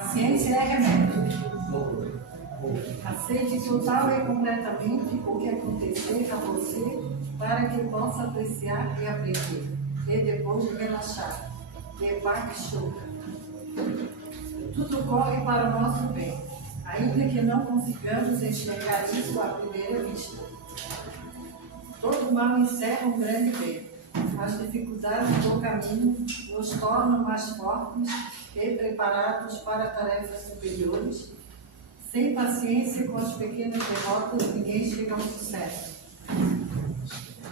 Paciência é remédio. Aceite total e completamente o que acontecer a você para que possa apreciar e aprender. E depois de relaxar. Debaixoca. Tudo corre para o nosso bem, ainda que não consigamos enxergar isso à primeira vista. Todo mal encerra um grande bem. As dificuldades do caminho nos tornam mais fortes e preparados para tarefas superiores. Sem paciência com as pequenas derrotas, ninguém chega ao sucesso.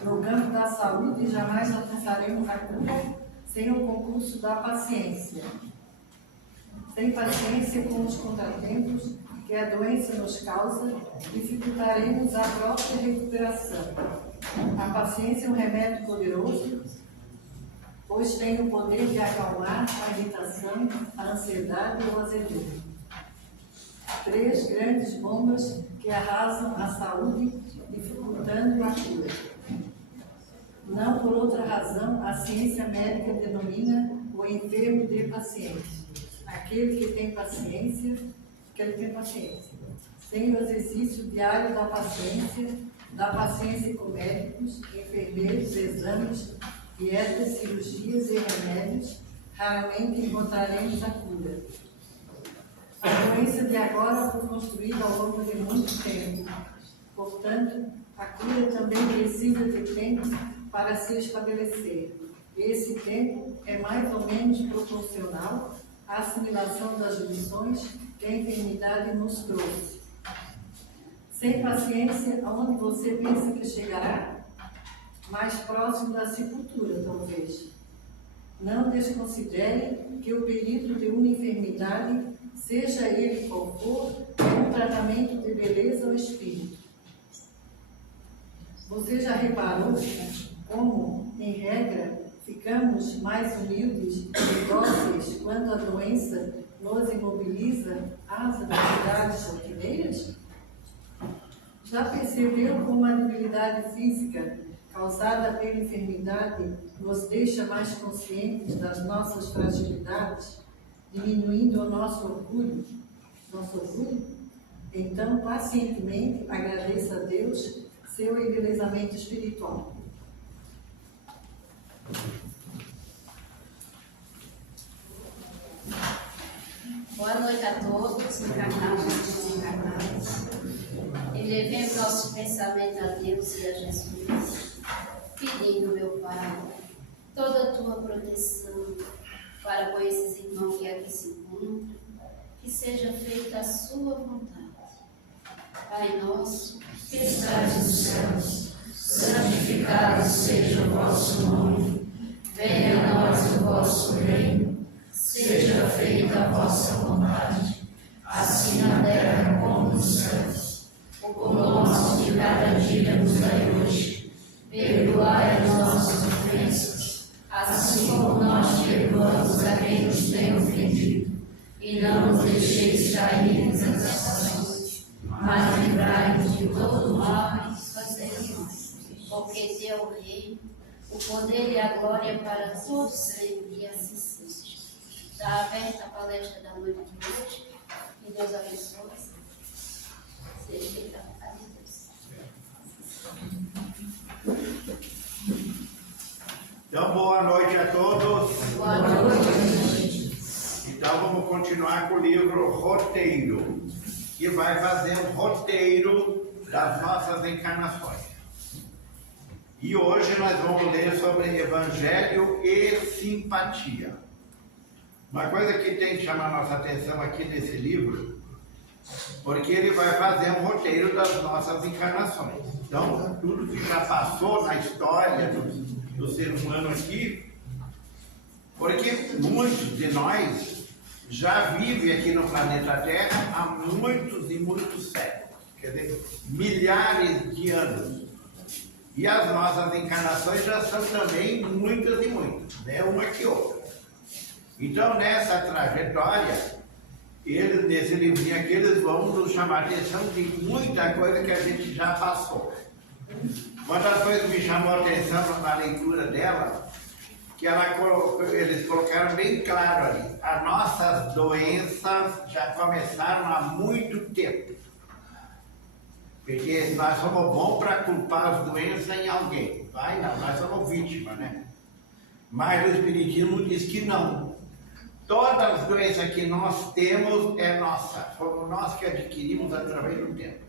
No campo da saúde, jamais alcançaremos a cura sem o concurso da paciência. Sem paciência com os contratempos que a doença nos causa, dificultaremos a própria recuperação. A paciência é um remédio poderoso, pois tem o poder de acalmar a irritação, a ansiedade ou a azedume. 3 grandes bombas que arrasam a saúde, dificultando a cura. Não por outra razão, a ciência médica denomina o enfermo de paciência. Aquele que tem paciência, sem o exercício diário da paciência com médicos, enfermeiros, exames, dietas, cirurgias e remédios, raramente encontraremos a cura. A doença de agora foi construída ao longo de muito tempo. Portanto, a cura também precisa de tempo para se estabelecer. Esse tempo é mais ou menos proporcional à assimilação das lições que a enfermidade nos trouxe. Sem paciência, aonde você pensa que chegará? Mais próximo da sepultura, talvez. Não desconsidere que o período de uma enfermidade, seja ele qual for, é um tratamento de beleza ao espírito. Você já reparou como, em regra, ficamos mais humildes e dóceis quando a doença nos imobiliza às atividades rotineiras? Já percebeu como a debilidade física causada pela enfermidade nos deixa mais conscientes das nossas fragilidades, diminuindo o nosso orgulho? Então, pacientemente, agradeça a Deus seu embelezamento espiritual. Boa noite a todos, encarnados e desencarnados. Elevemos nosso pensamento a Deus e a Jesus, pedindo, meu Pai, toda a tua proteção para com esses irmãos que aqui se encontram, que seja feita a sua vontade. Pai nosso, que estás nos céus, santificado seja o vosso nome. Venha a nós o vosso reino. Seja feita a vossa vontade, assim na terra como nos céus. O pão nosso de cada dia nos dai hoje. Perdoai as nossas ofensas, assim como nós perdoamos a quem nos tem ofendido. E não nos deixeis cair em tentações, mas livrai-nos de todo mal e fazei nós. Porque teu é o reino, o poder e a glória para todos sempre, e assim seja. Está aberta a palestra da noite de hoje. Que Deus abençoe. Seja feita a vontade de Deus. Então, boa noite a todos. Boa noite. Então, vamos continuar com o livro Roteiro, que vai fazer um roteiro das nossas encarnações. E hoje nós vamos ler sobre Evangelho e Simpatia. Uma coisa que tem que chamar nossa atenção aqui nesse livro, porque ele vai fazer um roteiro das nossas encarnações. Então, tudo que já passou na história do ser humano aqui, porque muitos de nós já vivem aqui no planeta Terra há muitos e muitos séculos, quer dizer, milhares de anos. E as nossas encarnações já são também muitas e muitas, né? Uma que outra. Então, nessa trajetória, nesse livrinho aqui, eles vão nos chamar a atenção de muita coisa que a gente já passou. Uma das coisas que me chamou a atenção na leitura dela que eles colocaram bem claro ali. As nossas doenças já começaram há muito tempo. Porque nós somos bons para culpar as doenças em alguém. Vai não, nós somos vítimas, né? Mas o Espiritismo diz que não. Todas as doenças que nós temos é nossa. Fomos nós que adquirimos através do tempo.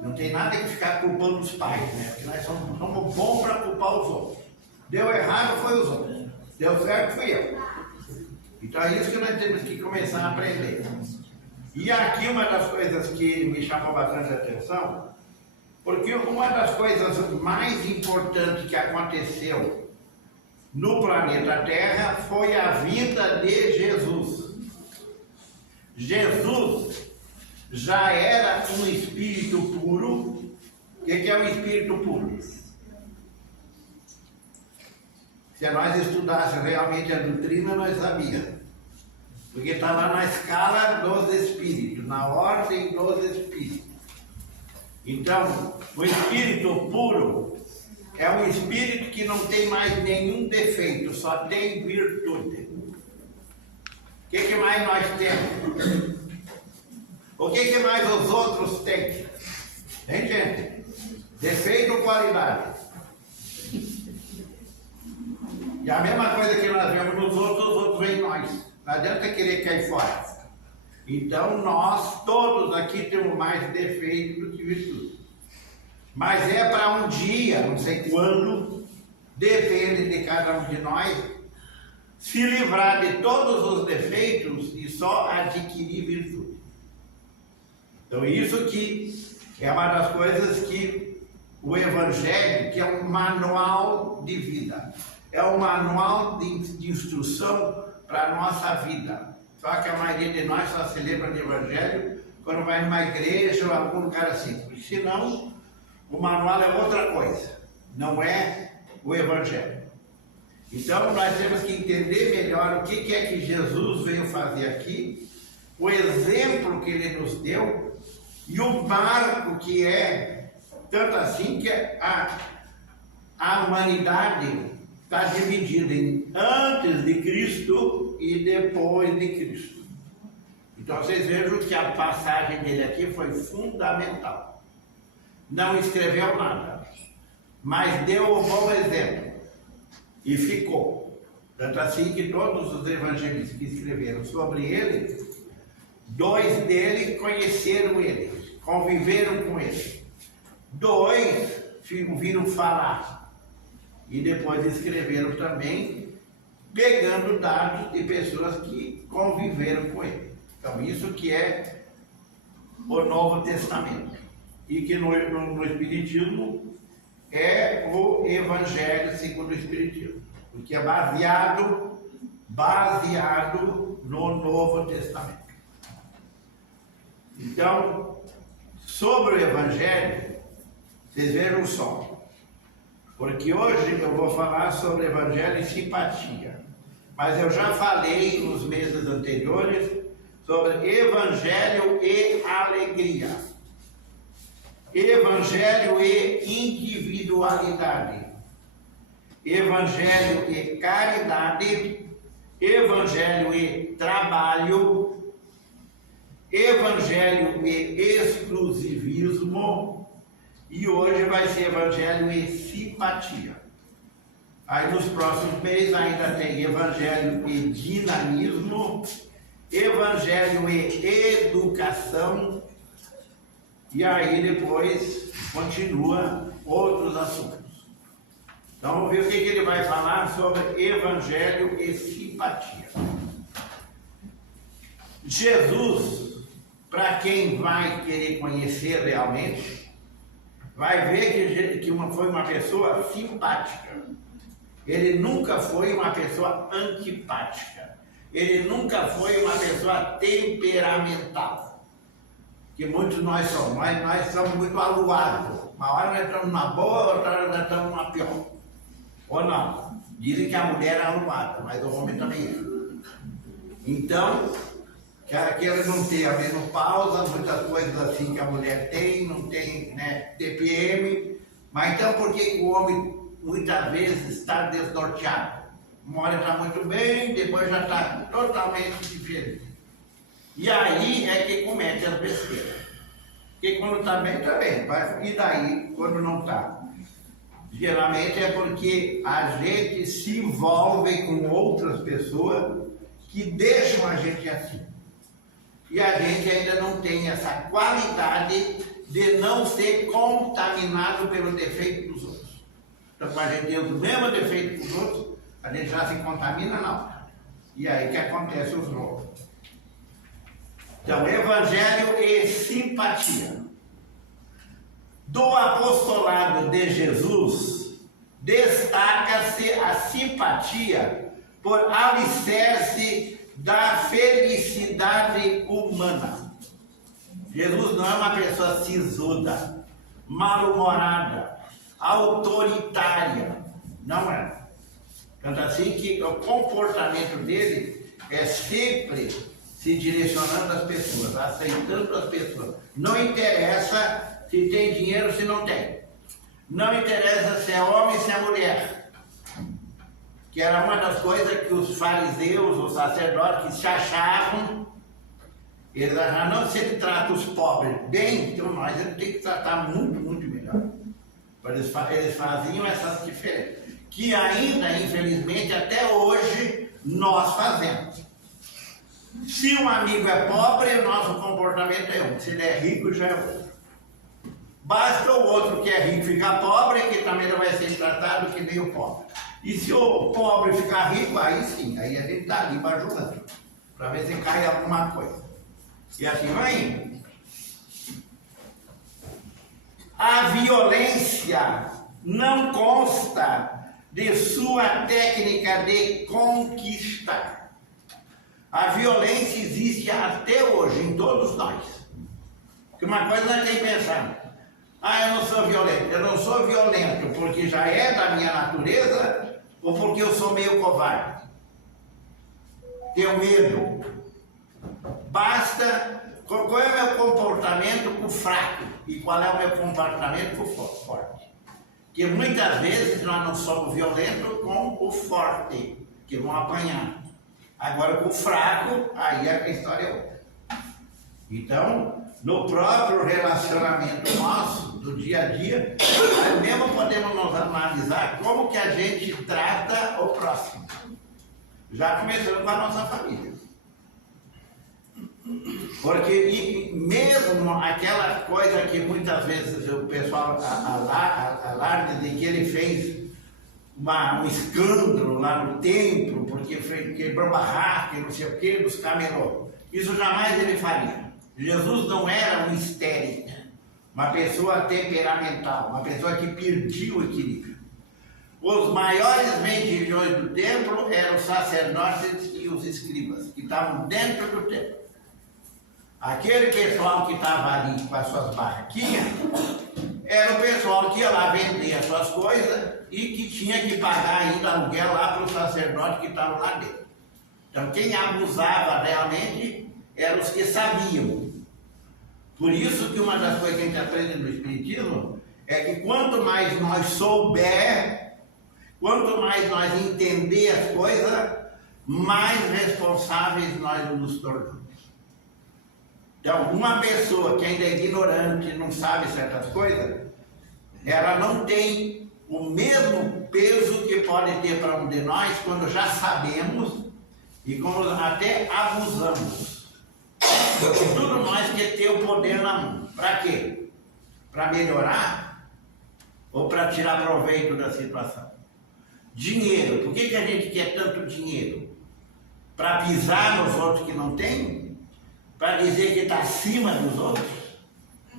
Não tem nada que ficar culpando os pais, né? Porque nós somos bons para culpar os outros. Deu errado foi os outros. Deu certo fui eu. Então é isso que nós temos que começar a aprender. E aqui uma das coisas que me chamou bastante atenção, porque uma das coisas mais importantes que aconteceu no planeta Terra foi a vinda de Jesus. Jesus já era um espírito puro. O que é um espírito puro? Se nós estudássemos realmente a doutrina, nós sabíamos. Porque está lá na escala dos espíritos, na ordem dos espíritos. Então, o espírito puro é um espírito que não tem mais nenhum defeito, só tem virtude. O que mais nós temos? O que mais os outros têm? Hein, gente? Defeito ou qualidade? E a mesma coisa que nós vemos nos outros, os outros veem em nós. Não adianta querer cair fora. Então nós todos aqui temos mais defeito do que virtude. Mas é para um dia, não sei quando, depende de cada um de nós, se livrar de todos os defeitos e só adquirir virtude. Então isso que é uma das coisas que o Evangelho, que é um manual de vida, é um manual de instrução para a nossa vida. Só que a maioria de nós só se lembra do Evangelho quando vai numa igreja ou algum lugar assim. Senão, o manual é outra coisa, não é o Evangelho. Então, nós temos que entender melhor o que é que Jesus veio fazer aqui, o exemplo que ele nos deu e o marco que é, tanto assim que a humanidade está dividida em antes de Cristo e depois de Cristo. Então vocês vejam que a passagem dele aqui foi fundamental. Não escreveu nada, mas deu um bom exemplo e ficou. Tanto assim que todos os evangelistas que escreveram sobre ele, 2 deles conheceram ele, conviveram com ele. 2 viram falar. E depois escreveram também, pegando dados de pessoas que conviveram com ele. Então, isso que é o Novo Testamento. E que no Espiritismo é o Evangelho segundo o Espiritismo. Porque é baseado no Novo Testamento. Então, sobre o Evangelho, vocês vejam só. Porque hoje eu vou falar sobre Evangelho e simpatia. Mas eu já falei nos meses anteriores sobre Evangelho e alegria. Evangelho e individualidade. Evangelho e caridade. Evangelho e trabalho. Evangelho e exclusivismo. E hoje vai ser Evangelho e simpatia. Aí nos próximos meses ainda tem Evangelho e dinamismo, Evangelho e educação, e aí depois continua outros assuntos. Então vamos ver o que ele vai falar sobre Evangelho e simpatia. Jesus, para quem vai querer conhecer realmente, vai ver que foi uma pessoa simpática. Ele nunca foi uma pessoa antipática. Ele nunca foi uma pessoa temperamental. Que muitos nós somos. Nós somos muito aluados. Uma hora nós estamos na boa, outra hora nós estamos na pior. Ou não? Dizem que a mulher é aluada, mas o homem também é. Então, que ele não tem a menopausa, muitas coisas assim que a mulher tem, não tem, né, TPM. Mas então por que o homem muitas vezes está desnorteado? Uma hora está muito bem, depois já está totalmente diferente. E aí é que comete as besteiras. Porque quando está bem, está bem. E daí, quando não está? Geralmente é porque a gente se envolve com outras pessoas que deixam a gente assim. E a gente ainda não tem essa qualidade de não ser contaminado pelo defeito dos outros. Então, quando a gente tem o mesmo defeito dos outros, a gente já se contamina na hora. E aí que acontece os roubos. Então, evangelho e simpatia. Do apostolado de Jesus, destaca-se a simpatia por alicerce da felicidade humana. Jesus não é uma pessoa sisuda, mal-humorada, autoritária. Não é. Tanto assim que o comportamento dele é sempre se direcionando às pessoas, aceitando as pessoas. Não interessa se tem dinheiro ou se não tem. Não interessa se é homem ou se é mulher. Que era uma das coisas que os fariseus, os sacerdotes se achavam. Eles achavam, não, se ele trata os pobres bem, então nós temos que tratar muito, muito melhor. Eles faziam essas diferenças. Que ainda, infelizmente, até hoje, nós fazemos. Se um amigo é pobre, o nosso comportamento é um. Se ele é rico, já é outro. Basta o outro que é rico ficar pobre, que também não vai ser tratado que nem o pobre. E se o pobre ficar rico, aí sim, aí a gente está ali bajulando, para ver se cai alguma coisa. E assim vai indo. A violência não consta de sua técnica de conquistar. A violência existe até hoje em todos nós. Porque uma coisa nós temos que pensar. Eu não sou violento. Eu não sou violento porque já é da minha natureza ou porque eu sou meio covarde. Tenho medo. Basta... Qual é o meu comportamento com o fraco e qual é o meu comportamento com o forte? Porque muitas vezes nós não somos violentos com o forte, que vão apanhar. Agora com o fraco, aí a história é outra. Então, no próprio relacionamento nosso, do dia a dia, nós mesmo podemos nos analisar como que a gente trata o próximo. Já começando com a nossa família. Porque mesmo aquela coisa que muitas vezes o pessoal alarde de que ele fez um escândalo lá no templo, porque quebrou barraca, não sei o que, dos camelô. Isso jamais ele faria. Jesus não era um histérico, uma pessoa temperamental, uma pessoa que perdia o equilíbrio. Os maiores vendilhões do templo eram os sacerdotes e os escribas, que estavam dentro do templo. Aquele pessoal que estava ali com as suas barraquinhas era o pessoal que ia lá vender as suas coisas e que tinha que pagar ainda aluguel lá para os sacerdotes que estavam lá dentro. Então quem abusava realmente eram os que sabiam. Por isso que uma das coisas que a gente aprende no Espiritismo é que quanto mais nós souber, quanto mais nós entender as coisas, mais responsáveis nós nos tornamos. Então, uma pessoa que ainda é ignorante, não sabe certas coisas, ela não tem o mesmo peso que pode ter para um de nós quando já sabemos e quando até abusamos. Porque tudo nós quer ter o poder na mão. Para quê? Para melhorar ou para tirar proveito da situação? Dinheiro. Por que a gente quer tanto dinheiro? Para pisar nos outros que não têm? Para dizer que está acima dos outros?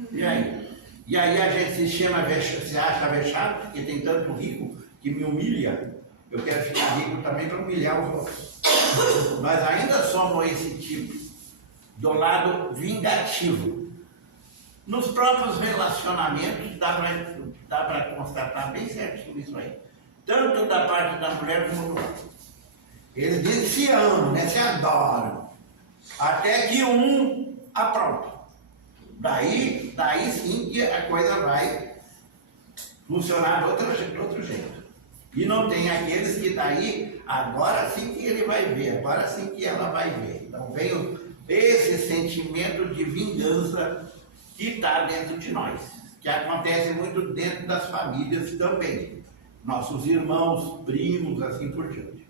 E aí? E aí a gente se acha vexado, porque tem tanto rico que me humilha. Eu quero ficar rico também para humilhar os outros. Nós ainda somos esse tipo, do lado vingativo. Nos próprios relacionamentos dá para constatar bem certinho isso aí. Tanto da parte da mulher como do homem. Eles dizem que se amam, né? Se adoram. Até que um apronta. Daí sim que a coisa vai funcionar de outro jeito. E não tem aqueles que daí, agora sim que ele vai ver, agora sim que ela vai ver. Então vem esse sentimento de vingança que está dentro de nós, que acontece muito dentro das famílias também. Nossos irmãos, primos, assim por diante.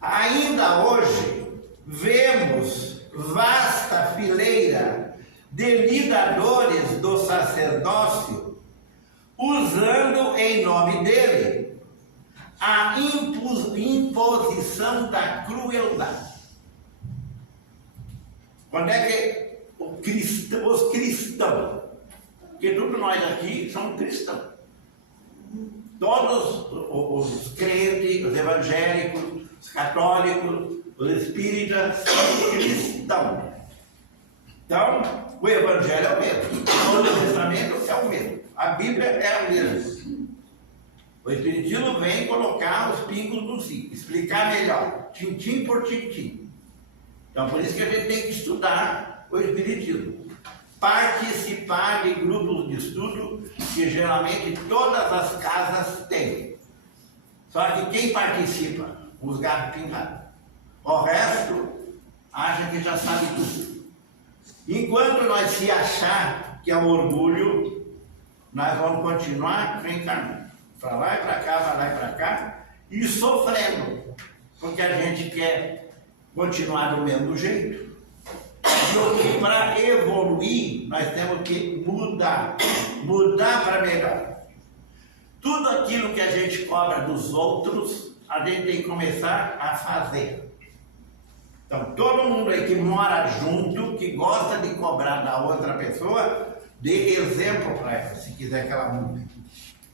Ainda hoje, vemos vasta fileira de lidadores do sacerdócio usando em nome dele a imposição da crueldade. Quando é que os cristãos, porque todos nós aqui somos cristãos, todos os crentes, os evangélicos, os católicos, os espíritas, são cristãos. Então, o evangelho é o mesmo, o Novo Testamento é o mesmo, a Bíblia é a mesma. O Espiritismo vem colocar os pingos no si, explicar melhor, tintim por tintim. Então, por isso que a gente tem que estudar o Espiritismo. Participar de grupos de estudo que geralmente todas as casas têm. Só que quem participa? Os gatos pingados. O resto acha que já sabe tudo. Enquanto nós se achar que é um orgulho, nós vamos continuar reencarnando. Para lá e para cá, para lá e para cá, e sofrendo. Porque a gente quer continuar do mesmo jeito. Porque para evoluir, nós temos que mudar para melhor. Tudo aquilo que a gente cobra dos outros, a gente tem que começar a fazer. Então, todo mundo aí que mora junto, que gosta de cobrar da outra pessoa, dê exemplo para ela, se quiser que ela mude.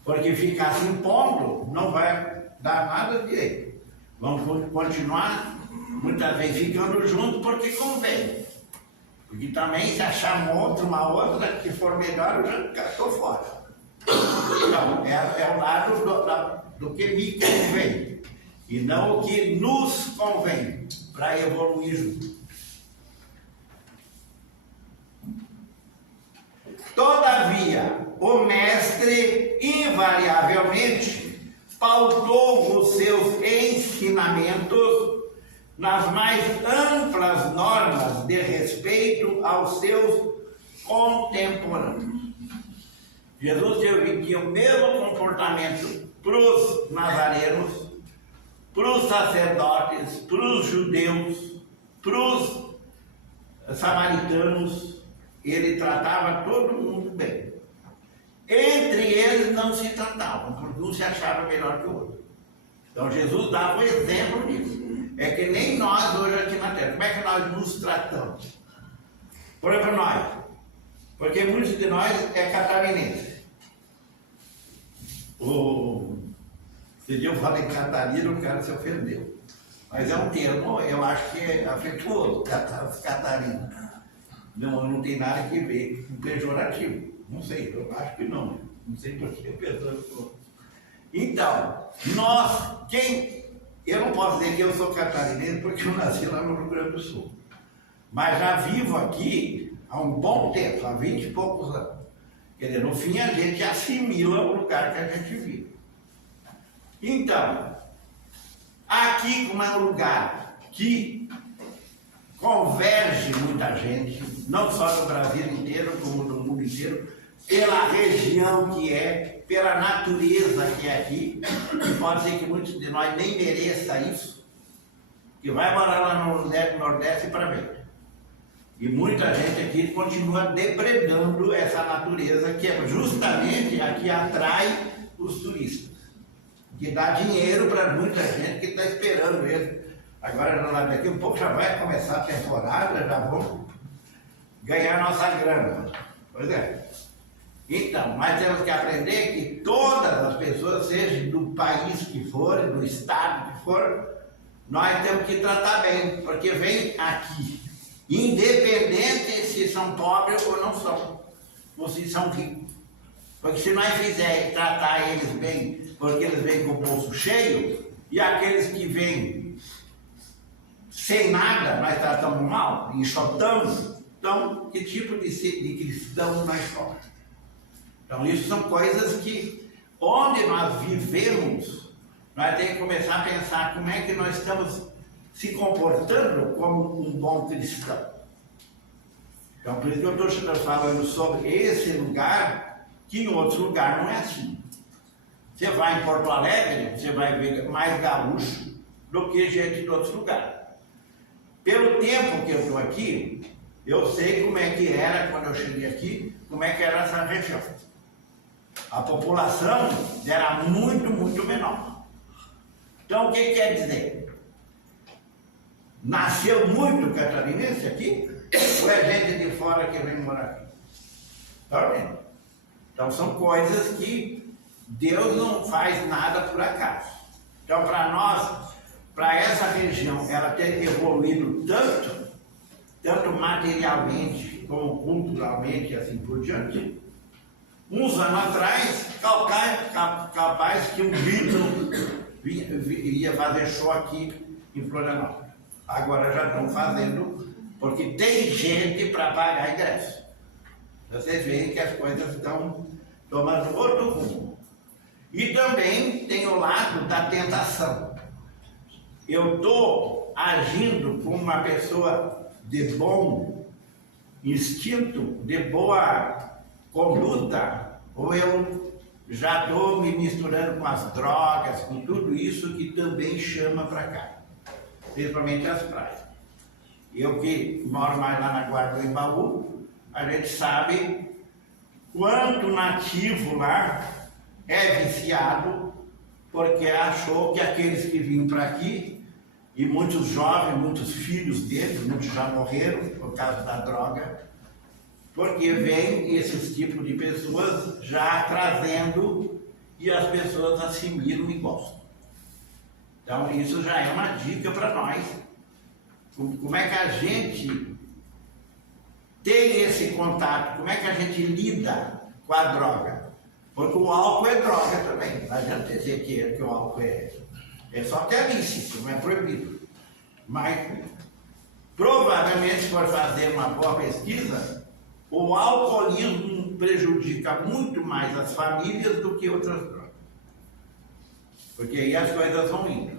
Porque ficar se impondo não vai dar nada direito. Vamos continuar, muitas vezes, ficando juntos porque convém. Porque também se achar uma outra que for melhor, eu já estou fora. Então, é o lado do que me convém. E não o que nos convém para evoluir junto. Todavia, o mestre invariavelmente pautou os seus ensinamentos nas mais amplas normas de respeito aos seus contemporâneos. Jesus tinha o mesmo comportamento para os nazarenos, para os sacerdotes, para os judeus, para os samaritanos. Ele tratava todo mundo bem. Entre eles não se tratavam, porque um se achava melhor que o outro. Então Jesus dava o exemplo disso. É que nem nós hoje aqui na Terra. Como é que nós nos tratamos? Por exemplo, nós. Porque muitos de nós é catarinense. Esse dia eu falei Catarina, o cara se ofendeu. Mas é um termo, eu acho que é afetuoso, Catarina. Não tem nada que ver com pejorativo. Não sei, eu acho que não. Não sei por que eu pensando. Então, eu não posso dizer que eu sou catarinense porque eu nasci lá no Rio Grande do Sul. Mas já vivo aqui há um bom tempo, há 20 e poucos anos. Quer dizer, no fim a gente assimila o lugar que a gente vive. Então, aqui como é um lugar que converge muita gente, não só do Brasil inteiro, como do mundo inteiro, pela região que é, pela natureza que é aqui, e pode ser que muitos de nós nem mereça isso, que vai morar lá no Nordeste para ver. E muita gente aqui continua depredando essa natureza que é justamente a que atrai os turistas, que dá dinheiro para muita gente que está esperando ele. Agora, daqui um pouco já vai começar a temporada, já vamos ganhar nossa grana. Pois é. Então, mas temos que aprender que todas as pessoas, seja do país que for, do estado que for, nós temos que tratar bem, porque vem aqui, independente se são pobres ou não são, ou se são ricos. Porque se nós fizermos tratar eles bem, porque eles vêm com o bolso cheio, e aqueles que vêm sem nada, nós tratamos mal, enxotamos, então que tipo de cristão nós somos? Então isso são coisas que onde nós vivemos, nós temos que começar a pensar como é que nós estamos se comportando como um bom cristão. Então, por isso que eu estou falando sobre esse lugar, que em outros lugares não é assim. Você vai em Porto Alegre, você vai ver mais gaúcho do que gente de outros lugares. Pelo tempo que eu estou aqui, eu sei como é que era quando eu cheguei aqui, como é que era essa região. A população era muito, muito menor. Então, o que quer dizer? Nasceu muito catarinense aqui? Ou é gente de fora que vem morar aqui? Está vendo? Então, são coisas que Deus não faz nada por acaso. Então, para nós, para essa região, ela ter evoluído tanto materialmente como culturalmente e assim por diante, uns anos atrás, capaz que um Beatle ia fazer show aqui em Florianópolis. Agora já estão fazendo, porque tem gente para pagar ingresso. Vocês veem que as coisas estão tomando outro rumo. E também tem o lado da tentação. Eu estou agindo como uma pessoa de bom instinto, de boa conduta, ou eu já estou me misturando com as drogas, com tudo isso que também chama para cá, principalmente as praias. Eu que moro mais lá na Guarda do Embaú, a gente sabe quanto nativo lá é viciado, porque achou que aqueles que vinham para aqui, e muitos jovens, muitos filhos deles, muitos já morreram por causa da droga, porque vem esses tipos de pessoas já trazendo e as pessoas assimilam e gostam. Então isso já é uma dica para nós. Como é que a gente tem esse contato, como é que a gente lida com a droga? Porque o álcool é droga também. Não adianta dizer que o álcool é só que é lícito, não é proibido. Mas provavelmente, se for fazer uma boa pesquisa, o alcoolismo prejudica muito mais as famílias do que outras drogas. Porque aí as coisas vão indo.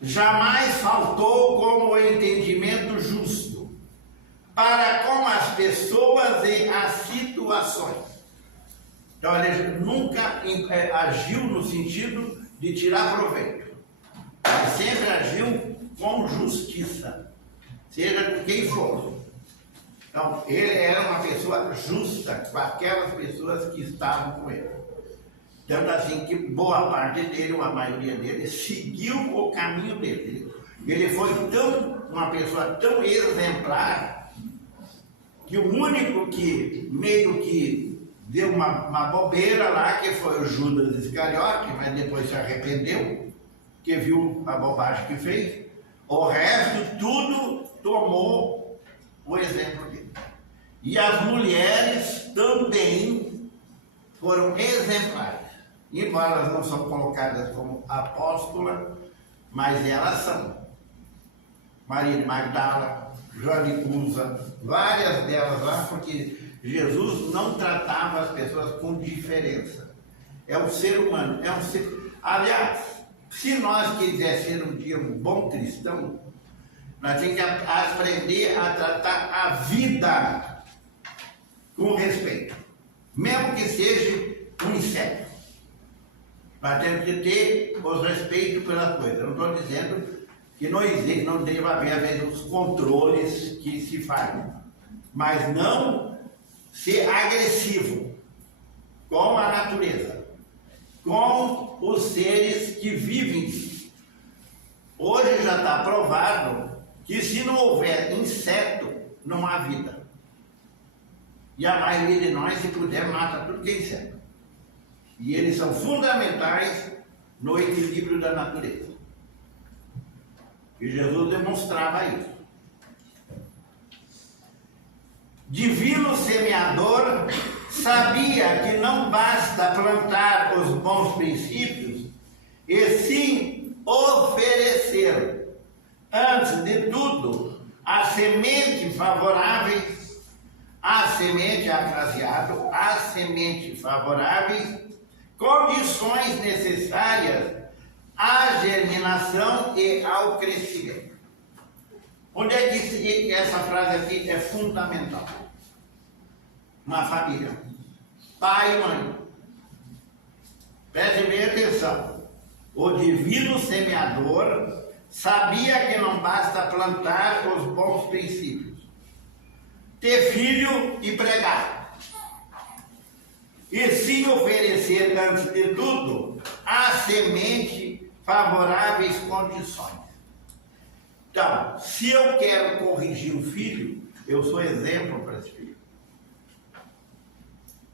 Jamais faltou como o entendimento justo para com as pessoas e as situações. Então ele nunca agiu no sentido de tirar proveito. Ele sempre agiu com justiça, seja com quem for. Então ele era uma pessoa justa com aquelas pessoas que estavam com ele. Tanto assim que boa parte dele, ou a maioria dele, seguiu o caminho dele. Ele foi uma pessoa tão exemplar, que o único que meio que deu uma bobeira lá, que foi o Judas Iscariote, mas depois se arrependeu, que viu a bobagem que fez. O resto, tudo tomou o exemplo dele. E as mulheres também foram exemplares. Embora elas não são colocadas como apóstola, mas elas são. Maria de Magdala, Joana de Cusa, várias delas lá, porque Jesus não tratava as pessoas com diferença. É um ser humano, é um ser... Aliás, se nós quisermos ser um dia um bom cristão, nós temos que aprender a tratar a vida com respeito, mesmo que seja um inseto. Nós temos que ter os respeitos pela coisa. Eu não estou dizendo que não existe, não deve haver, às vezes, os controles que se fazem, mas não ser agressivo com a natureza, com os seres que vivem. Hoje já está provado que se não houver inseto, não há vida. E a maioria de nós, se puder, mata tudo que é inseto. E eles são fundamentais no equilíbrio da natureza. E Jesus demonstrava isso. Divino semeador sabia que não basta plantar os bons princípios, e sim oferecer, antes de tudo, as sementes favoráveis a semente agraciado, a semente favoráveis, condições necessárias à germinação e ao crescimento. Onde é que essa frase aqui é fundamental? Uma família, pai e mãe. Preste bem atenção. O divino semeador sabia que não basta plantar os bons princípios, ter filho e pregar, e sim oferecer, antes de tudo, a semente favoráveis condições. Então, se eu quero corrigir um filho, eu sou exemplo para esse filho.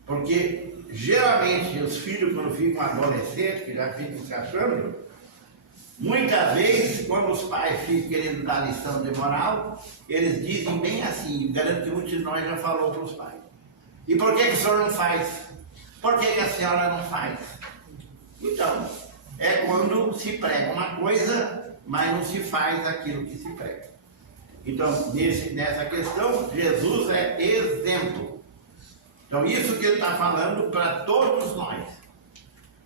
Porque, geralmente, os filhos, quando ficam adolescentes, que já ficam se achando, muitas vezes, quando os pais ficam querendo dar lição de moral, eles dizem bem assim, garanto que muitos de nós já falou para os pais. E por que o senhor não faz? Por que a senhora não faz? Então, é quando se prega uma coisa, mas não se faz aquilo que se prega. Então, nessa questão, Jesus é exemplo. Então, isso que ele está falando para todos nós.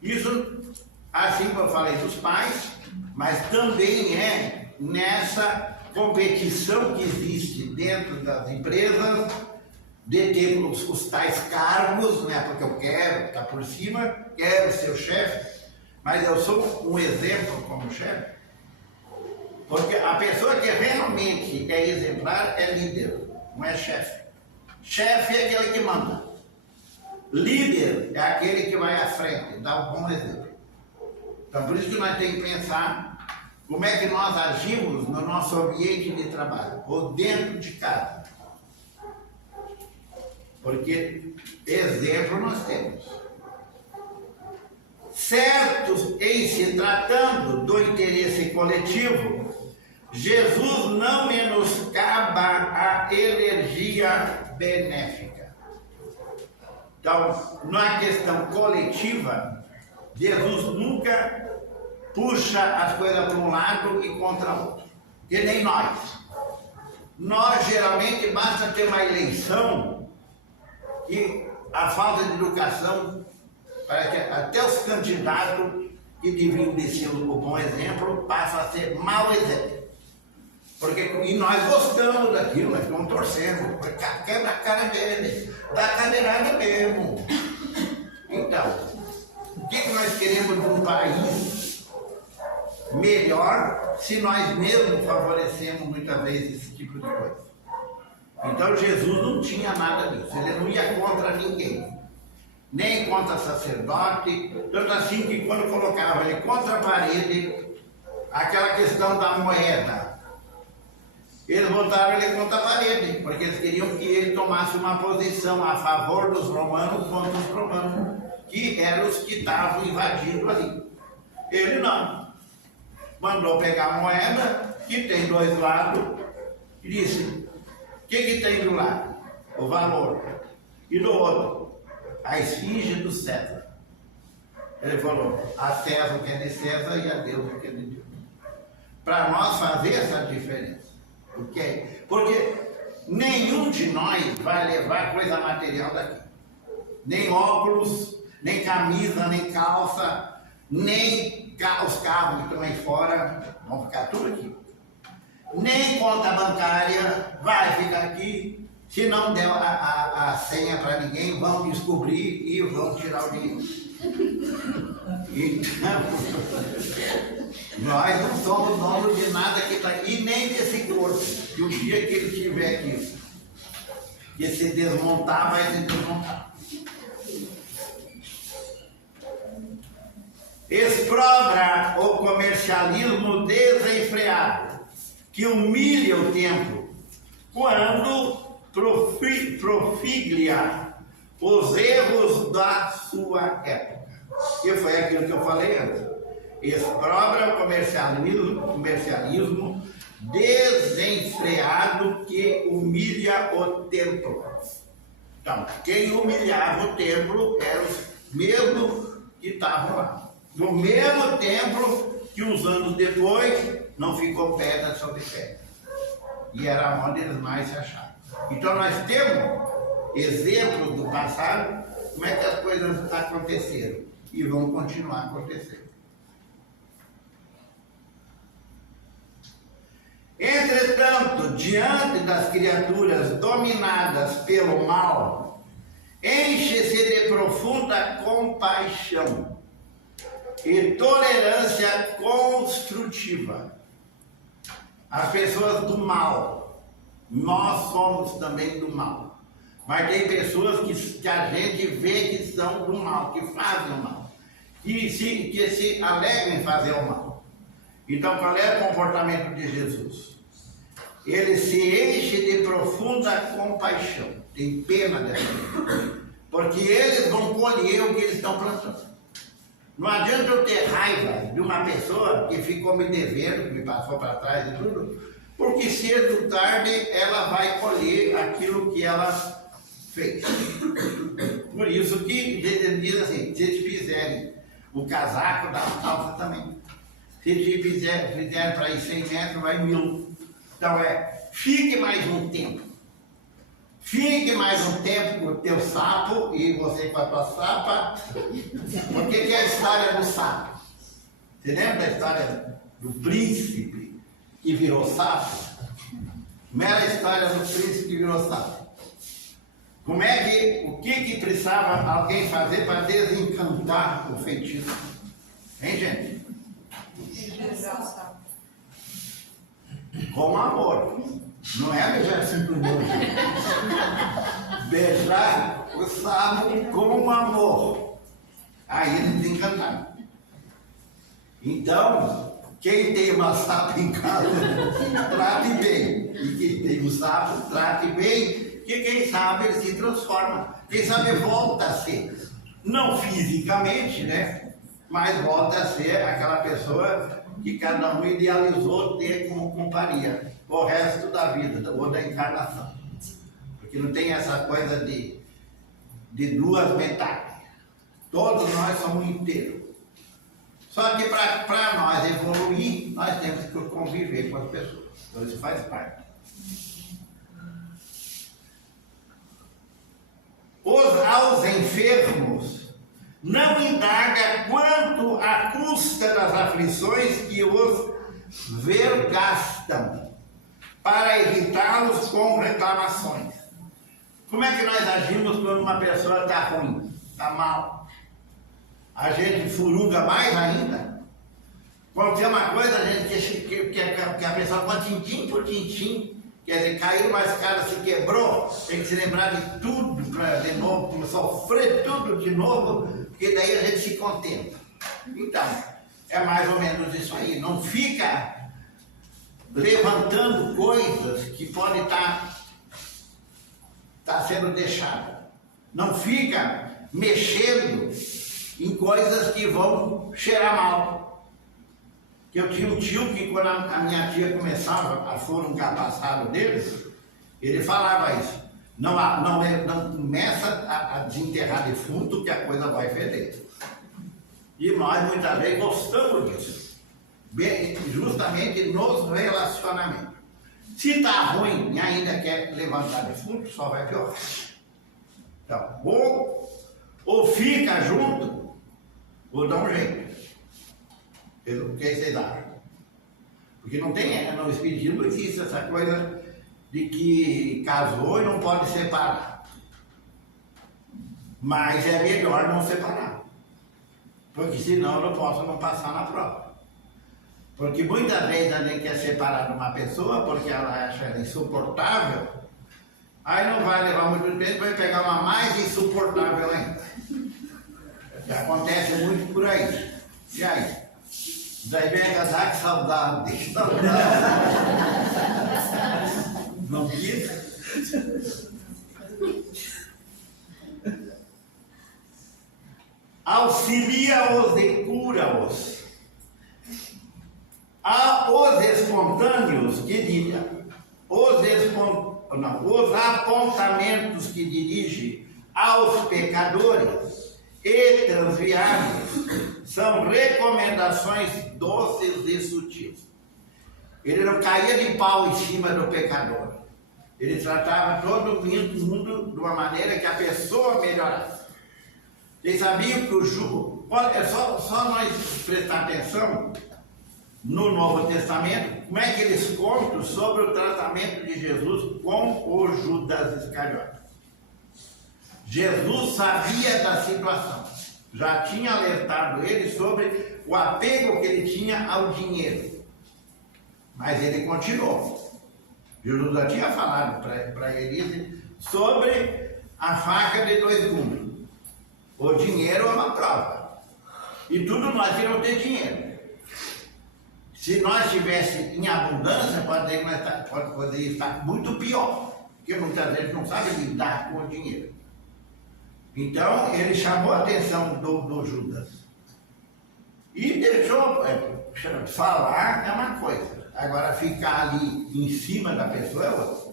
Isso, assim como eu falei dos pais, mas também é nessa competição que existe dentro das empresas, de ter os tais cargos, né? Porque eu quero estar por cima, quero ser o chefe, mas eu sou um exemplo como chefe. Porque a pessoa que realmente é exemplar é líder, não é chefe. Chefe é aquele que manda. Líder é aquele que vai à frente, dá um bom exemplo. Então, por isso que nós temos que pensar como é que nós agimos no nosso ambiente de trabalho, ou dentro de casa. Porque exemplo nós temos. Certos em se tratando do interesse coletivo, Jesus não menoscaba a energia benéfica. Então, na questão coletiva, Jesus nunca puxa as coisas para um lado e contra o outro. Que nem nós. Nós, geralmente, basta ter uma eleição e a falta de educação, parece que até os candidatos que deviam ser o bom exemplo, passam a ser mau exemplo. E nós gostamos daquilo, nós estamos torcendo, porque quebra a cara dele, dá cadeirada mesmo. Então, o que nós queremos de um país melhor se nós mesmos favorecemos muitas vezes esse tipo de coisa? Então Jesus não tinha nada disso, ele não ia contra ninguém, nem contra sacerdote, tanto assim que quando colocava ele contra a parede, aquela questão da moeda, eles botaram ele contra a parede, porque eles queriam que ele tomasse uma posição a favor dos romanos contra os romanos, que eram os que estavam invadindo ali. Ele não. Mandou pegar a moeda, que tem dois lados, e disse: o que tem do lado? O valor. E do outro? A esfinge do César. Ele falou: a César o que é de César e a Deus o que é de Deus. Para nós fazer essa diferença. Okay? Porque nenhum de nós vai levar coisa material daqui. Nem óculos, nem camisa, nem calça, nem os carros que estão aí fora, vão ficar tudo aqui. Nem conta bancária vai ficar aqui. Se não der a senha para ninguém, vão descobrir e vão tirar o dinheiro. Então, nós não somos donos de nada que está aqui, e nem desse corpo. E o dia que ele estiver aqui, que se desmontar, vai se desmontar. Exprobra o comercialismo desenfreado, que humilha o templo, quando profiglia os erros da sua época. Que foi aquilo que eu falei antes. Exprobra o comercialismo desenfreado que humilha o templo. Então, quem humilhava o templo eram os mesmos que estavam lá. No mesmo templo que uns anos depois não ficou pedra sobre pedra. E era onde eles mais se achavam. Então nós temos exemplos do passado, como é que as coisas aconteceram e vão continuar acontecendo. Entretanto, diante das criaturas dominadas pelo mal, enche-se de profunda compaixão e tolerância construtiva. As pessoas do mal, nós somos também do mal. Mas tem pessoas que a gente vê que são do mal, que fazem o mal, que se alegram em fazer o mal. Então, qual é o comportamento de Jesus? Ele se enche de profunda compaixão, tem pena dessa gente, porque eles vão colher o que eles estão plantando. Não adianta eu ter raiva de uma pessoa que ficou me devendo, que me passou para trás e tudo, porque cedo ou tarde ela vai colher aquilo que ela fez. Por isso que diz assim, se eles fizerem o casaco, dá uma calça também. Se eles fizerem para ir 100 metros, vai 1000. Então fique mais um tempo. Fique mais um tempo com o teu sapo e você com a tua sapa. O que é a história do sapo? Você lembra da história do príncipe que virou sapo? Como era a história do príncipe que virou sapo? Como é o que precisava alguém fazer para desencantar o feitiço? Hein, gente? Com amor. Não é beijar simplesmente. Beijar o sapo com amor. Aí eles desencantaram. Então, quem tem uma sapa em casa, trate bem. E quem tem um sapo, trate bem. Que quem sabe ele se transforma. Quem sabe volta a ser. Não fisicamente, né? Mas volta a ser aquela pessoa que cada um idealizou ter como companhia o resto da vida ou da encarnação. Porque não tem essa coisa de duas metades. Todos nós somos inteiros. Só que para nós evoluir, nós temos que conviver com as pessoas. Então isso faz parte. Aos enfermos, não indaga quanto à custa das aflições que os vergastam, para irritá-los com reclamações. Como é que nós agimos quando uma pessoa está ruim, está mal? A gente furunga mais ainda? Quando tem uma coisa, a gente que a pessoa vai tintim por tintim, quer dizer, caiu uma escada, se quebrou, tem que se lembrar de tudo de novo, sofrer tudo de novo, porque daí a gente se contenta. Então, é mais ou menos isso aí. Não fica levantando coisas que podem estar sendo deixadas. Não fica mexendo em coisas que vão cheirar mal. Eu tinha um tio que, quando a minha tia começava a furungar passado deles, ele falava isso. Não começa a desenterrar defunto que a coisa vai feder. E nós muitas vezes gostamos disso. Justamente nos relacionamentos. Se está ruim e ainda quer levantar defunto, só vai piorar. Então, ou fica junto, ou dá um jeito. O que vocês acham? Porque não tem, no Espiritismo não existe essa coisa de que casou e não pode separar. Mas é melhor não separar. Porque senão eu não posso não passar na prova. Porque muitas vezes a gente quer separar de uma pessoa porque ela acha ela insuportável, aí não vai levar muito tempo, vai pegar uma mais insuportável ainda. Já acontece muito por aí. E aí? Daí vem a casar, que saudade, que saudade. Não quis? Auxilia-os e cura-os. Os espontâneos que dirigem, os apontamentos que dirige aos pecadores e transviados são recomendações doces e sutis. Ele não caía de pau em cima do pecador. Ele tratava todo mundo de uma maneira que a pessoa melhorasse. Vocês sabiam que o jugo... Olha, só nós prestar atenção no Novo Testamento, como é que eles contam sobre o tratamento de Jesus com o Judas Iscariotes. Jesus sabia da situação, já tinha alertado ele sobre o apego que ele tinha ao dinheiro, mas ele continuou. Jesus já tinha falado para ele sobre a faca de dois gumes. O dinheiro é uma prova, e tudo nós queremos ter dinheiro. Se nós estivéssemos em abundância, pode poder estar muito pior, porque muitas vezes não sabe lidar com o dinheiro. Então, ele chamou a atenção do Judas e deixou falar é uma coisa, agora ficar ali em cima da pessoa é outra.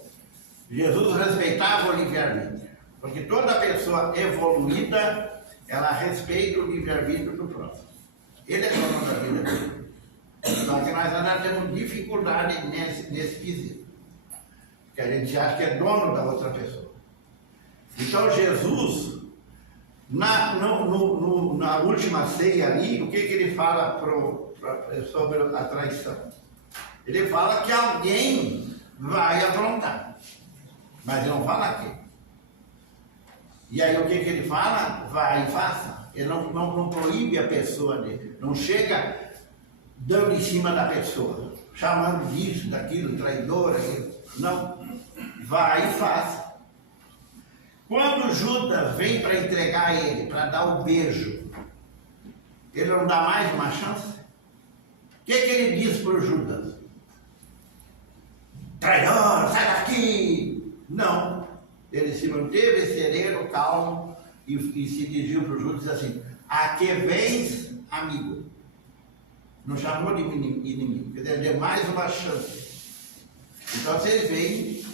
Jesus respeitava o livre-arbítrio, porque toda pessoa evoluída, ela respeita o livre-arbítrio do próximo. Ele é dono da vida dele. Só que nós ainda temos dificuldade nesse quesito, porque a gente acha que é dono da outra pessoa. Então Jesus, na última ceia ali, o que ele fala sobre a traição? Ele fala que alguém vai aprontar, mas ele não fala quem. E aí o que ele fala? Vai e faça. Ele não proíbe a pessoa dele, não chega dando em cima da pessoa, chamando disso, daquilo, traidor, aquilo. Não, vai e faça. Quando Judas vem para entregar ele, para dar o beijo, ele não dá mais uma chance? O que ele diz para o Judas? Traidor, sai daqui! Não, ele se manteve sereno, calmo, e se dirigiu para o Judas e disse assim: a que vens, amigo? Não chamou de inimigo, quer dizer, deu mais uma chance. Então vocês veem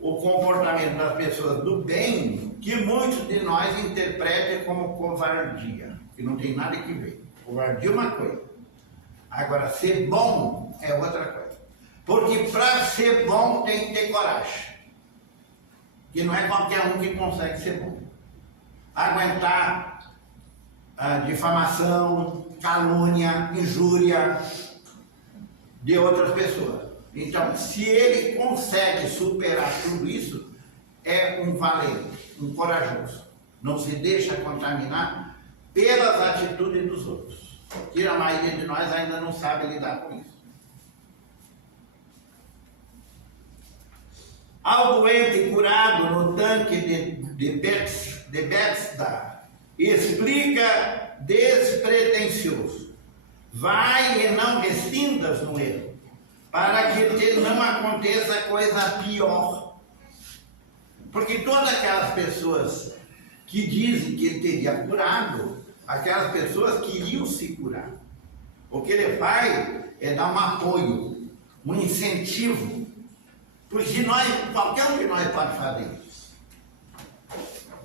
o comportamento das pessoas do bem, que muitos de nós interpretam como covardia, que não tem nada que ver. Covardia é uma coisa, agora ser bom é outra coisa. Porque para ser bom tem que ter coragem, que não é qualquer um que consegue ser bom. Aguentar a difamação, calúnia, injúria de outras pessoas. Então, se ele consegue superar tudo isso, é um valente, um corajoso. Não se deixa contaminar pelas atitudes dos outros. Que a maioria de nós ainda não sabe lidar com isso. Ao doente curado no tanque de Bethesda, explica despretensioso: vai e não rescindas no erro, para que não aconteça coisa pior. Porque todas aquelas pessoas que dizem que ele teria curado, aquelas pessoas queriam se curar. O que ele faz é dar um apoio, um incentivo. Porque qualquer um de nós pode fazer isso.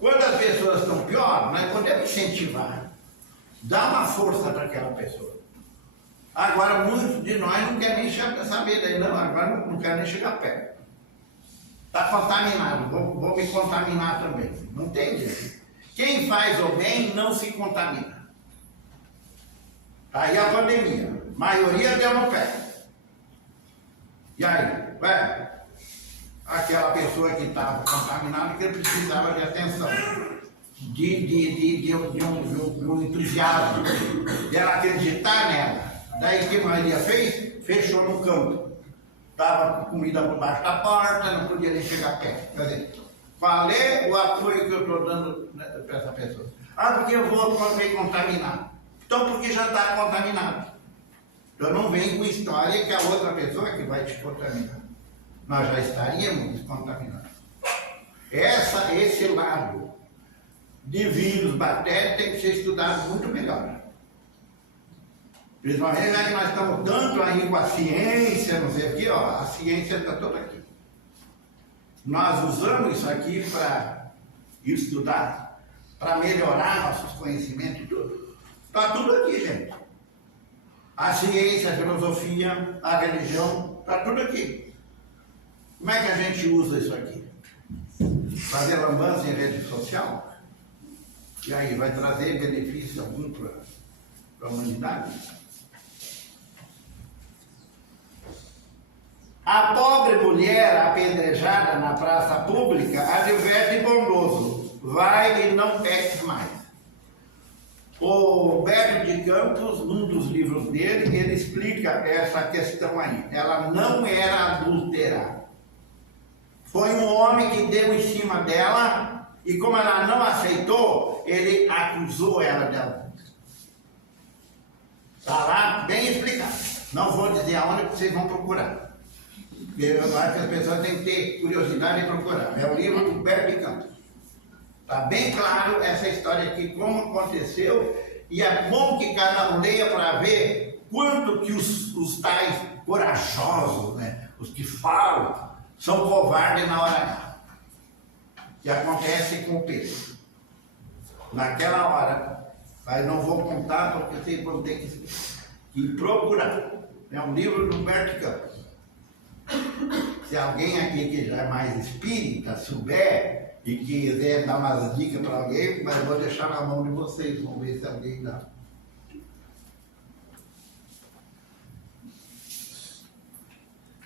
Quando as pessoas estão pior, nós podemos incentivar, dar uma força para aquela pessoa. Agora, muitos de nós não querem nem saber daí, não. Agora não querem nem chegar perto. Está contaminado, vou me contaminar também. Não tem jeito. Quem faz o bem não se contamina. Aí a pandemia, a maioria deu no pé. E aí, aquela pessoa que estava contaminada, que precisava de atenção, de um entusiasmo, de ela acreditar nela. Daí o que a maioria fez? Fechou no canto. Estava com comida por baixo da porta, não podia nem chegar perto. Quer dizer, qual é o apoio que eu estou dando para essa pessoa? Porque eu vou me contaminar. Então, porque já está contaminado. Então não vem com história que a outra pessoa que vai te contaminar. Nós já estaríamos contaminados. Esse lado de vírus, bactérias, tem que ser estudado muito melhor. Principalmente já que nós estamos tanto aí com a ciência, não sei o que, a ciência está toda aqui. Nós usamos isso aqui para estudar, para melhorar nossos conhecimentos e tudo. Está tudo aqui, gente. A ciência, a filosofia, a religião, está tudo aqui. Como é que a gente usa isso aqui? Fazer lambança em rede social? E aí, vai trazer benefício algum para a humanidade? A pobre mulher apedrejada na praça pública adverte bondoso: vai e não peques mais. O Humberto de Campos, num dos livros dele, ele explica essa questão aí. Ela não era adúltera. Foi um homem que deu em cima dela e, como ela não aceitou, ele acusou ela de adultério. Está lá bem explicado. Não vou dizer aonde vocês vão procurar. Eu acho que as pessoas têm que ter curiosidade de procurar. É o livro do Humberto de Campos. Está bem claro essa história aqui, como aconteceu, e é bom que cada um leia para ver quanto que os tais corajosos, né, os que falam, são covardes na hora H. Que acontece com o Pedro. Naquela hora, mas não vou contar porque vocês vão ter que procurar. É um livro do Humberto de Campos. Se alguém aqui que já é mais espírita souber e quiser dar umas dicas para alguém, mas vou deixar na mão de vocês, vamos ver se alguém dá.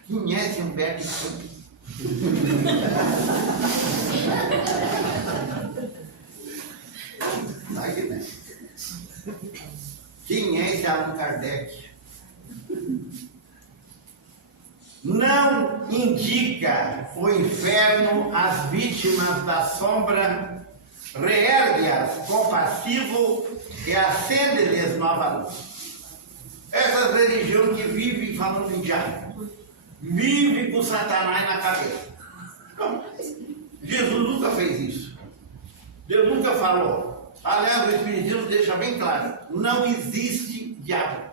Quem é esse Humberto de Campos? Aqui, né? Quem é esse Allan Kardec? Não indica o inferno às vítimas da sombra, reergue-as compassivo e acende-lhes nova luz. Essas religiões que vivem falando em diabo, vivem com Satanás na cabeça. Não, Jesus nunca fez isso. Deus nunca falou. Aliás, o Espiritismo deixa bem claro: não existe diabo.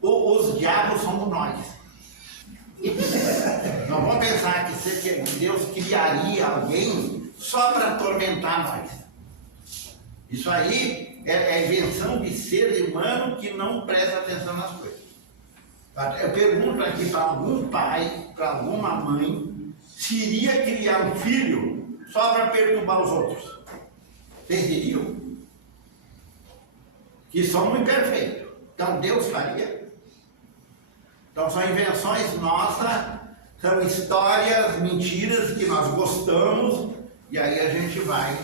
Os diabos somos nós. Não vamos pensar que Deus criaria alguém só para atormentar nós. Isso aí é invenção de ser humano que não presta atenção nas coisas. Eu pergunto aqui para algum pai, para alguma mãe, se iria criar um filho só para perturbar os outros. Vocês diriam? Que somos imperfeitos. Então Deus faria? Então são invenções nossas, são histórias, mentiras que nós gostamos, e aí a gente vai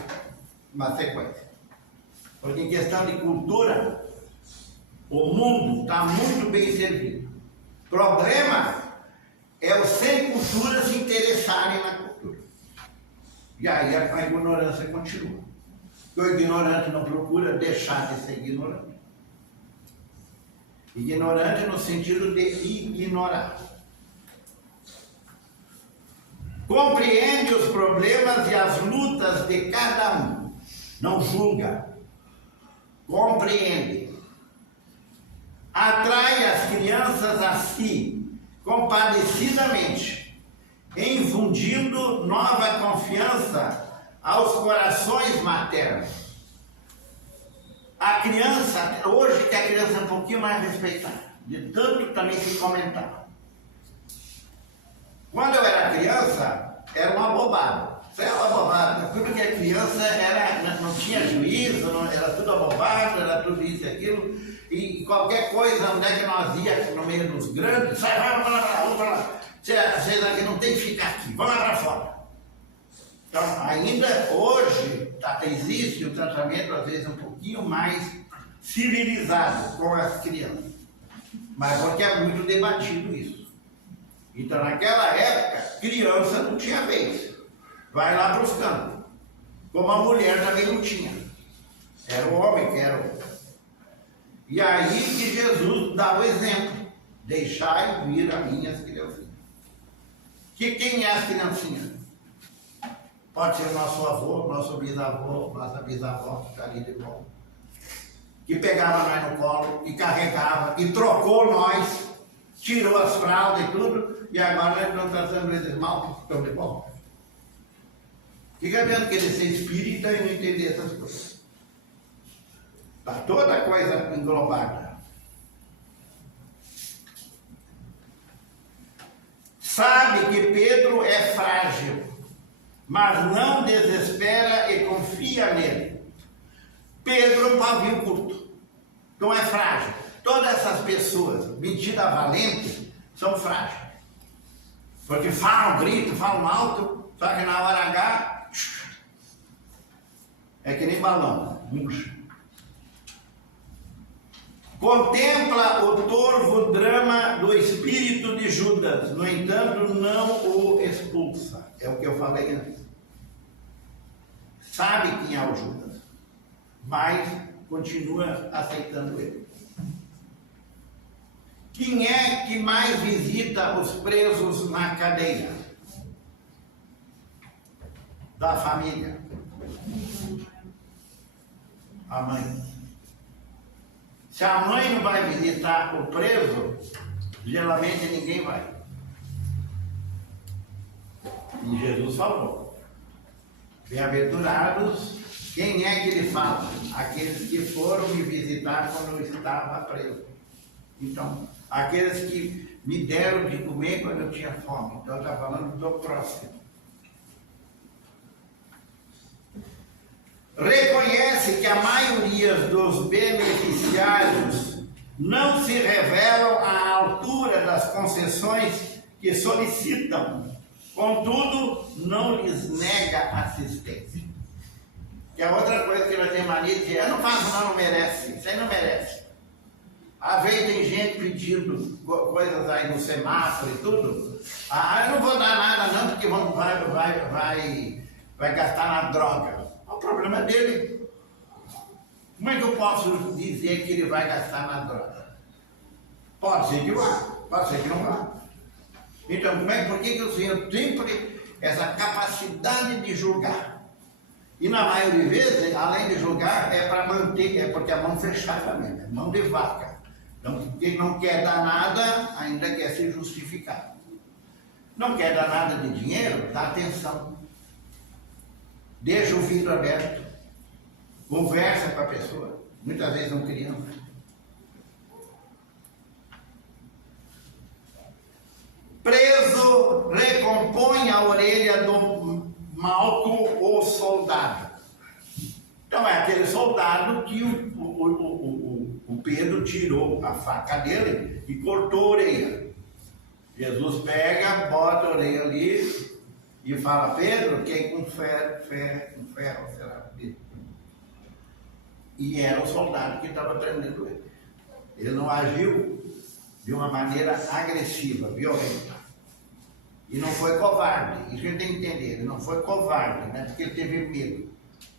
na sequência. Porque em questão de cultura, o mundo está muito bem servido. O problema é os sem cultura se interessarem na cultura. E aí a ignorância continua. Porque o ignorante não procura deixar de ser ignorante. Ignorante no sentido de ignorar. Compreende os problemas e as lutas de cada um. Não julga. Compreende. Atrai as crianças a si, compadecidamente, infundindo nova confiança aos corações maternos. A criança, hoje que a criança é um pouquinho mais respeitada, de tanto também se comentar. Quando eu era criança, era uma bobada. Isso era uma bobada. Tudo que é criança não tinha juízo, era tudo abobado, era tudo isso e aquilo. E qualquer coisa, onde é que nós íamos no meio dos grandes, sai, vamos para lá. Vocês aqui não tem que ficar aqui, vamos lá para fora. Então, ainda hoje, existe um tratamento, às vezes, um pouquinho mais civilizado com as crianças. Mas porque é muito debatido isso. Então, naquela época, criança não tinha vez. Vai lá para os campos. Como a mulher também não tinha. Era o homem que era o... E aí que Jesus dá o exemplo. Deixai vir a minhas criancinhas. Quem é as criancinhas? Pode ser nosso avô, nosso bisavô, nossa bisavó, que está ali de volta. Que pegava nós no colo, e carregava, e trocou nós, tirou as fraldas e tudo, e agora nós estamos tratando eles mal, que estão de volta. Fica vendo que ele ser espírita e não entender essas coisas. Está toda coisa englobada. sabe que Pedro é frágil, mas não desespera e confia nele. Pedro pavio curto, não é frágil. Todas essas pessoas metidas valentes são frágeis. Porque falam, gritam, falam alto, só que na hora H é que nem balão, murcha. Contempla o torvo drama do espírito de Judas, no entanto, não o expulsa. É o que eu falei antes. Sabe quem é o Judas, mas continua aceitando ele. Quem é que mais visita os presos na cadeia? Da família. A mãe. Se a mãe não vai visitar o preso, geralmente ninguém vai. E Jesus falou: bem-aventurados, quem é que ele fala? Aqueles que foram me visitar quando eu estava preso. Então, aqueles que me deram de comer quando eu tinha fome. Então, está falando do próximo. Reconhece que a maioria dos beneficiários não se revelam à altura das concessões que solicitam, contudo, não lhes nega assistência. Que é outra coisa que nós temos mania de dizer: eu não faço, não merece, isso aí não merece. Às vezes tem gente pedindo coisas aí no semáforo e tudo. Eu não vou dar nada não, porque vai gastar na droga. O problema é dele. Como é que eu posso dizer que ele vai gastar na droga? Pode ser que vá, pode ser que não vá. Então, por que o Senhor sempre essa capacidade de julgar? E na maioria das vezes, além de julgar, é para manter, é porque a mão fechada mesmo, é mão de vaca. Então, quem não quer dar nada, ainda quer se justificar. Não quer dar nada de dinheiro, dá atenção. Deixa o vidro aberto. Conversa com a pessoa. Muitas vezes não criança. Preso recompõe a orelha do malto ou soldado. Então é aquele soldado que o Pedro tirou a faca dele e cortou a orelha. Jesus pega, bota a orelha ali e fala: Pedro, quem com ferro será Pedro. E era o soldado que estava prendendo ele. Ele não agiu de uma maneira agressiva, violenta. E não foi covarde. Isso a gente tem que entender. Ele não foi covarde, não é porque ele teve medo.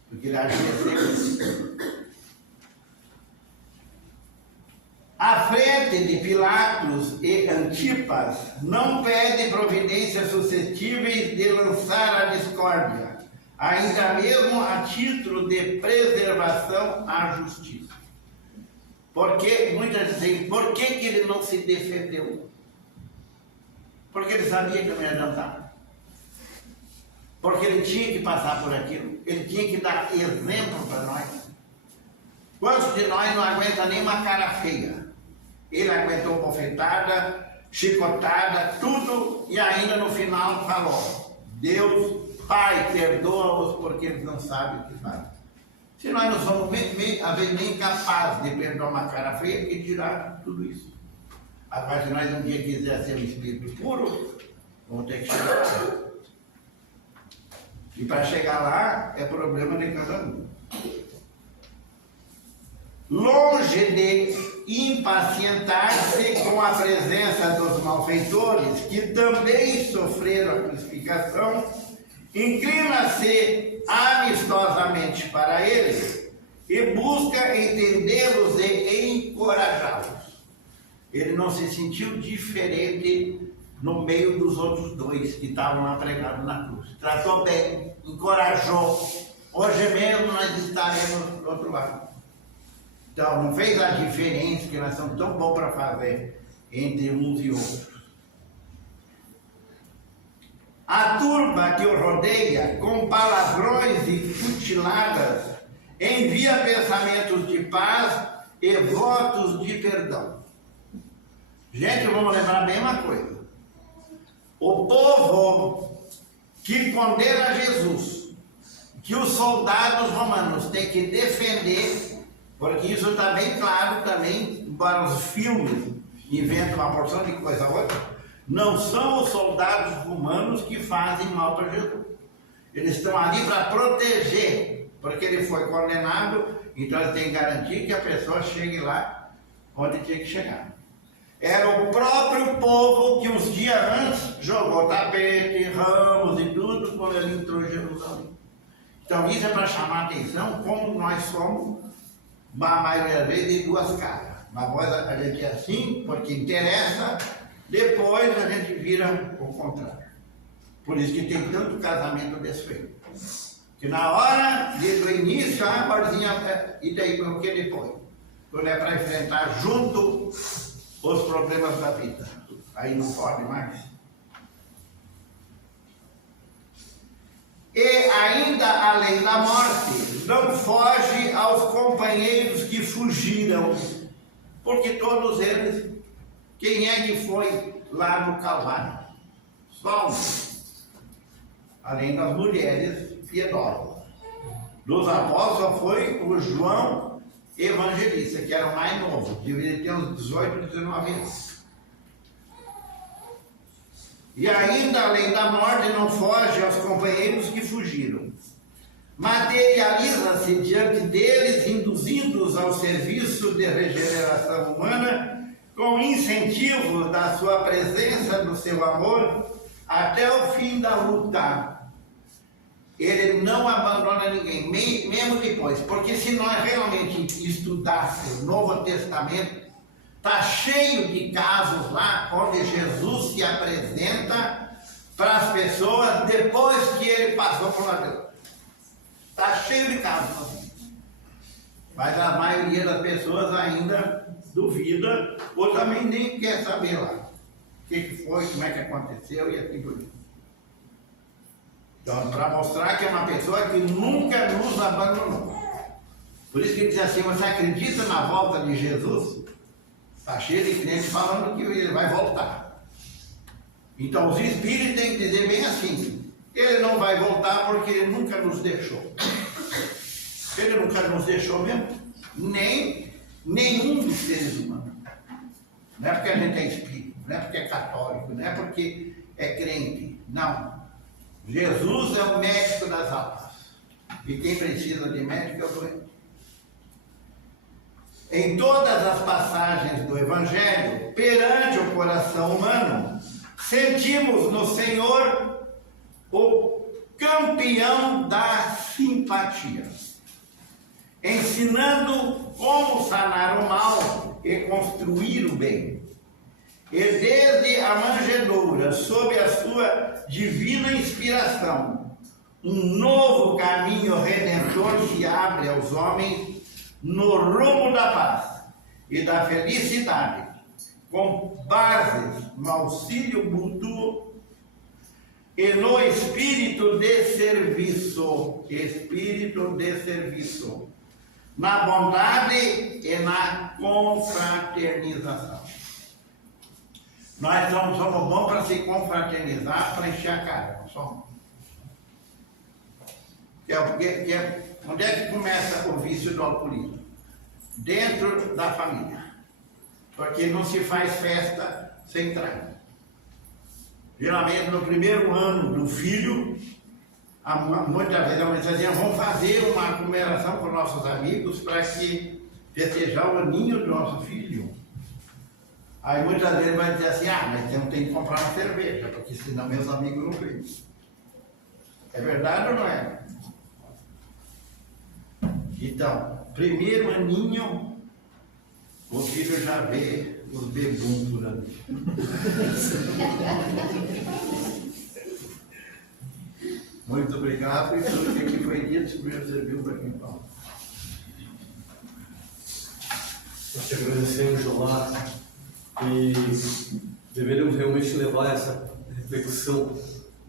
Porque ele agia sempre. À frente de Pilatos e Antipas, não pede providências suscetíveis de lançar a discórdia, ainda mesmo a título de preservação à justiça. Porque muitas dizem: por que ele não se defendeu? Porque ele sabia que não ia adiantar. Porque ele tinha que passar por aquilo. Ele tinha que dar exemplo para nós. Quantos de nós não aguenta nem uma cara feia? Ele aguentou bofetada, chicotada, tudo, e ainda no final falou: Deus, Pai, perdoa-os porque eles não sabem o que fazem. Se nós não somos, às vezes, nem capazes de perdoar uma cara feia, que tirar tudo isso. Agora, se nós um dia quiser ser um espírito puro, vamos ter que chegar lá. E para chegar lá, é problema de cada um. Longe de impacientar-se com a presença dos malfeitores, que também sofreram a crucificação, inclina-se amistosamente para eles e busca entendê-los e encorajá-los. Ele não se sentiu diferente no meio dos outros dois que estavam lá pregados na cruz. Tratou bem, encorajou. Hoje mesmo nós estaremos do outro lado. Então, não fez a diferença que nós somos tão bons para fazer entre uns e outros. A turba que o rodeia, com palavrões e futiladas, envia pensamentos de paz e votos de perdão. Gente, vamos lembrar a mesma coisa. O povo que condena Jesus, que os soldados romanos têm que defender, porque isso está bem claro também para os filmes, inventam uma porção de coisa outra, não são os soldados romanos que fazem mal para Jesus. Eles estão ali para proteger, porque ele foi condenado, então ele tem que garantir que a pessoa chegue lá onde tinha que chegar. Era o próprio povo que uns dias antes jogou tapete, ramos e tudo, quando ele entrou em Jerusalém. Então isso é para chamar a atenção como nós somos, a maioria das vezes, de duas caras. Uma coisa a gente é assim, porque interessa, depois a gente vira o contrário. Por isso que tem tanto casamento desfeito. Que na hora, desde o início, a barzinha, e daí o que depois? Quando é para enfrentar junto os problemas da vida. Aí não pode mais. E ainda além da morte, não foge aos companheiros que fugiram. Porque todos eles, quem é que foi lá no Calvário? Só um. Além das mulheres piedosas. Dos apóstolos só foi o João Evangelista, que era o mais novo, deveria ter uns 18, 19 anos. E ainda além da morte não foge aos companheiros que fugiram. Materializa-se diante deles, induzindo-os ao serviço de regeneração humana, com incentivo da sua presença, do seu amor, até o fim da luta. Ele não abandona ninguém, mesmo depois, porque se nós realmente estudássemos o Novo Testamento, está cheio de casos lá onde Jesus se apresenta para as pessoas depois que ele passou por lá. Está cheio de casos. Mas a maioria das pessoas ainda duvida ou também nem quer saber lá o que foi, como é que aconteceu e assim por diante. Então, para mostrar que é uma pessoa que nunca nos abandonou. Por isso que ele diz assim, você acredita na volta de Jesus? Está cheio de crentes falando que ele vai voltar. Então os espíritos têm que dizer bem assim, ele não vai voltar porque ele nunca nos deixou. Ele nunca nos deixou mesmo, nem nenhum dos seres humanos. Não é porque a gente é espírito, não é porque é católico, não é porque é crente, não. Jesus é o médico das almas. E quem precisa de médico é o doente. Em todas as passagens do Evangelho, perante o coração humano, sentimos no Senhor o campeão da simpatia, ensinando como sanar o mal e construir o bem. E desde a manjedoura, sob a sua divina inspiração, um novo caminho redentor se abre aos homens no rumo da paz e da felicidade, com bases no auxílio mútuo e no espírito de serviço, na bondade e na confraternização. Nós somos bons para se confraternizar, para encher a cara, não somos? Onde é que começa o vício do alcoolismo? Dentro da família. Porque não se faz festa sem trago. Geralmente no primeiro ano do filho, muitas vezes a mãe dizia, vamos fazer uma comemoração com nossos amigos para que festejar o aninho do nosso filho. Aí muitas vezes vai dizer assim, mas eu tenho que comprar uma cerveja, porque senão meus amigos não vêm. É verdade ou não é? Então, primeiro aninho, o filho já vê os bebuns por ali. Muito obrigado por tudo que foi dito sobre o serviço para quem fala. Nós te agradecemos, Jomar, e deveríamos realmente levar essa reflexão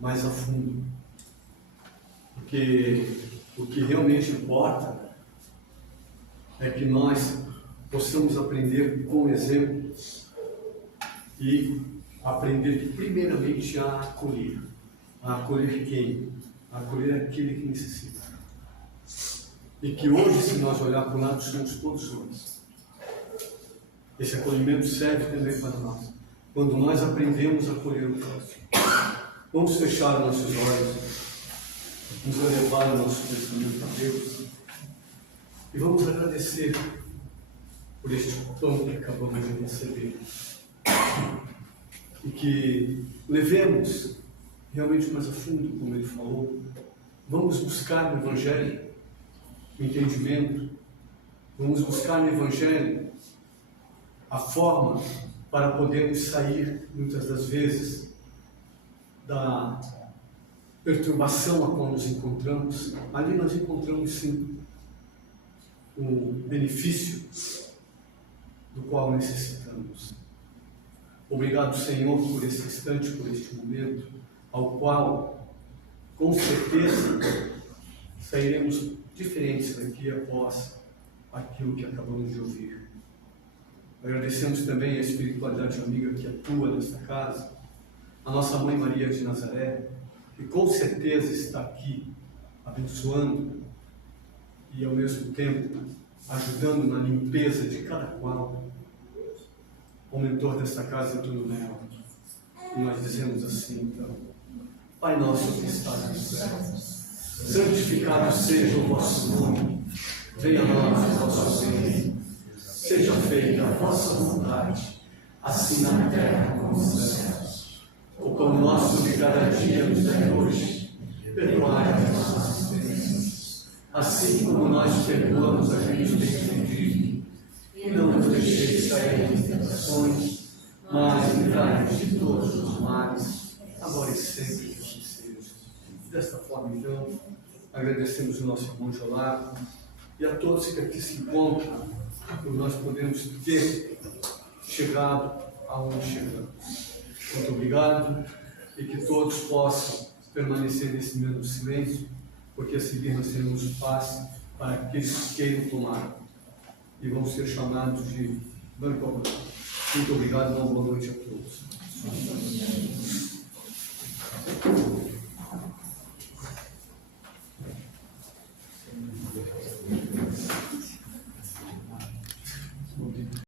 mais a fundo. Porque o que realmente importa é que nós possamos aprender com o exemplo e aprender que primeiramente a acolher. A acolher quem? A acolher aquele que necessita. E que hoje, se nós olhar para o lado, somos todos nós. Esse acolhimento serve também para nós. Quando nós aprendemos a acolher o próximo. Vamos fechar nossos olhos, vamos elevar o nosso pensamento a Deus e vamos agradecer por este pão que acabamos de receber. E que levemos realmente mais a fundo, como ele falou. Vamos buscar no Evangelho o entendimento, vamos buscar no Evangelho a forma para podermos sair, muitas das vezes, da perturbação a qual nos encontramos. Ali nós encontramos sim o benefício do qual necessitamos. Obrigado, Senhor, por esse instante, por este momento, ao qual, com certeza, sairemos diferentes daqui após aquilo que acabamos de ouvir. Agradecemos também a espiritualidade amiga que atua nesta casa, a nossa Mãe Maria de Nazaré, que com certeza está aqui abençoando e ao mesmo tempo ajudando na limpeza de cada qual. O mentor desta casa é tudo nela. E nós dizemos assim, então: Pai nosso que estás nos céus, santificado seja o vosso nome, venha a nós o vosso reino, seja feita a vossa vontade, assim na terra como nos céus. O pão nosso de cada dia nos dai hoje, perdoai as nossas ofensas, assim como nós perdoamos a quem nos tem ofendido, e não nos deixeis cair em tentações, mas livrai-nos de todos os males, agora e sempre que assim seja. Desta forma, então, agradecemos o nosso irmão Jolar e a todos que aqui se encontram, por nós podemos ter chegado aonde chegamos. Muito obrigado e que todos possam permanecer nesse mesmo silêncio, porque a seguir nós teremos paz para aqueles que queiram tomar e vão ser chamados de banco a banco. Muito obrigado e uma boa noite a todos.